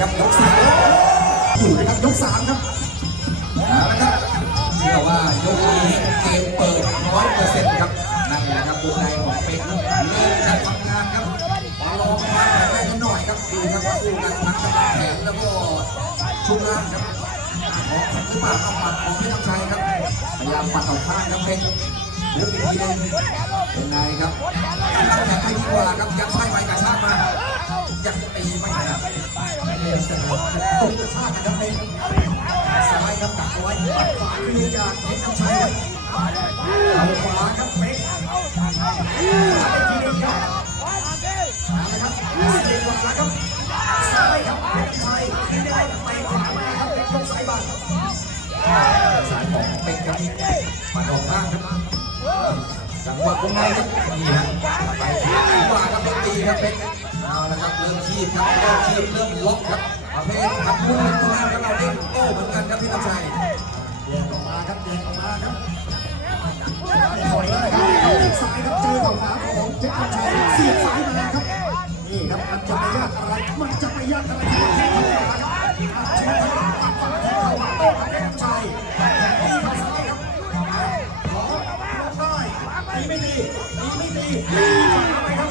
ครับยกสามอยู่นะครับยกสามครับเอาละครับเชื่อว่ายกนี้เกมเปิดร้อยเปอร์เซ็นต์ครับนั่นแหละครับวงในของเป็กเริ่มจะทำงานครับขอลองมาแข็งแรงกันหน่อยครับดูครับว่าดูกันทั้งกำลังแขนแล้วก็ช่วงล่างครับของข็งหรือเปล่าเอาหมัดของพี่น้ำชัยครับพยายามปัดออกข้างครับเป็กลุกอีกทีหนึงเป็นไงครับกำลังแข็งไปดีกว่าครับยัดไส้ไป ตกกระชากนะครับเป็กซ้ายครับตักเอาไว้ปัดขวาคืนจากเพชรน้ำชัยครับเอาขวาครับเป็กซ้ายทีนึงครับเอาละครับเสียงขวาครับซ้ายครับเพชรน้ำชัยที่ได้ไปขวามาครับเป็นยกสายบังสายของเป็กครับมาดอกข้างครับจังหวะวงในครับนี่ฮะไปขวาครับตีครับเป็กเอาละครับเริ่มขีดครับเริ่มขีดเริ่มล็อกครับ ประเภทครับมุ้งทุกท่านครับเราเด้งโต้เหมือนกันครับพี่น้ำชัยแยกออกมาครับแยกออกมาครับถอยเลยครับซ้ายครับเจอกับขวาของเพชรน้ำชัยเสียบซ้ายมาครับนี่ครับมันจะไม่ยากอะไรมันจะไม่ยากอะไรที่แค่ขวาครับเช็ดขวาปัดขวาแทงขาโต้กับเพชรชัยตีเข้าซ้ายครับขอลงได้ตีไม่ดีตีไม่ดีตีขวาไปครับ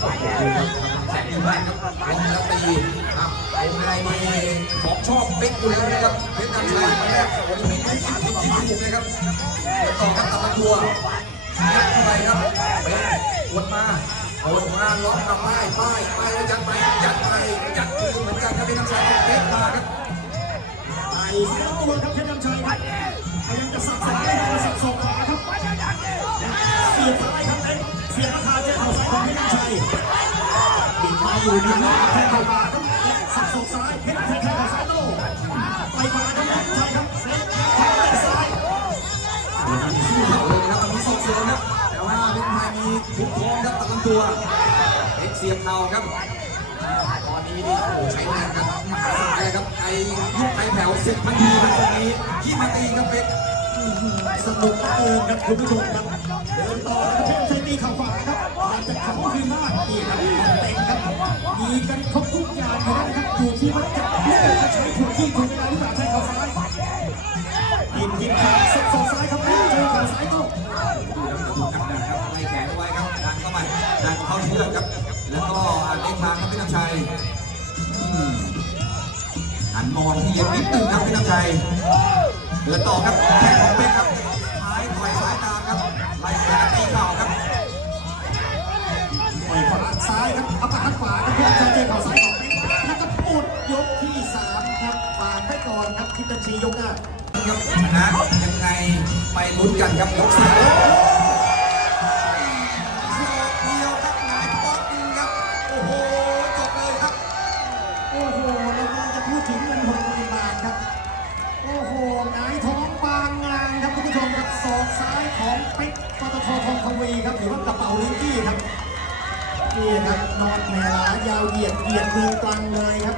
โอ้โหครับแข็งมากครับลงแล้วตี ชอบเป็กอยู่แล้วนะครับเพชรน้ำชัยมาแรกโอ้ยไม่ได้ยินไม่ยินถูกนะครับแล้วต่อกับตะวันตัวยัดเข้าไปครับเป็กกดมาโอนมาล็อกกับป้ายป้ายป้ายแล้วยัดไปยัดไปยัดคืนเหมือนกันครับพี่น้ำชัยเป๊ะมาครับไอ้เสียตัวครับเพชรน้ำชัยครับพยายามจะสับซ้ายมาสับศอกขวาครับเสียบซ้ายครับเอ้ยเสียบราคาเจ้าเข่าซ้ายของเพชรน้ำชัยบิดมาอยู่บิดมาแทงเข่าขวาครับสับศอกซ้ายเพชร ตัวเพชรเสียบเข่าครับตอนนี้นี่โอ้ใช้งานกันมหาศาลเลยครับไอ้ยุคไอแถวสิบพันทีครับตรงนี้ยี่มาตีครับเพชรสนุกเกินครับคุณผู้ชมครับเดินต่อครับเพชรน้ำชัยตีข่าขวาครับอาจจะเขาคืนมากนี่ครับเต็งครับมีกันครบทุกอย่างอยู่แล้วนะครับอยู่ที่ว่าจะเลือกจะใช้ถูกที่ถูก มาดันเข้าเชือกครับ แล้วก็เล่นทางครับพี่น้ำชัยอืมหันมองที่เย็นนิดนึงครับพี่น้ำชัยเดินต่อครับแข้งของเป๊กครับซ้ายต่อยซ้ายตามครับไล่แขนตีเข่าครับปล่อยขวาซ้ายครับเอาปากขวาครับเพื่อจะเจอเข่าซ้ายของเพชรแล้วก็ปุดยกที่สามครับฝากไว้ก่อนครับที่บัญชียกหน้าครับนะยังไงไปลุ้นกันครับยกสาม ของปิ๊กปตททองทวีครับหรือว่ากระเป๋าลิงกี้ครับนี่ครับนอนแผ่หลายาวเหยียดเหยียดเมืองตรังเลยครับ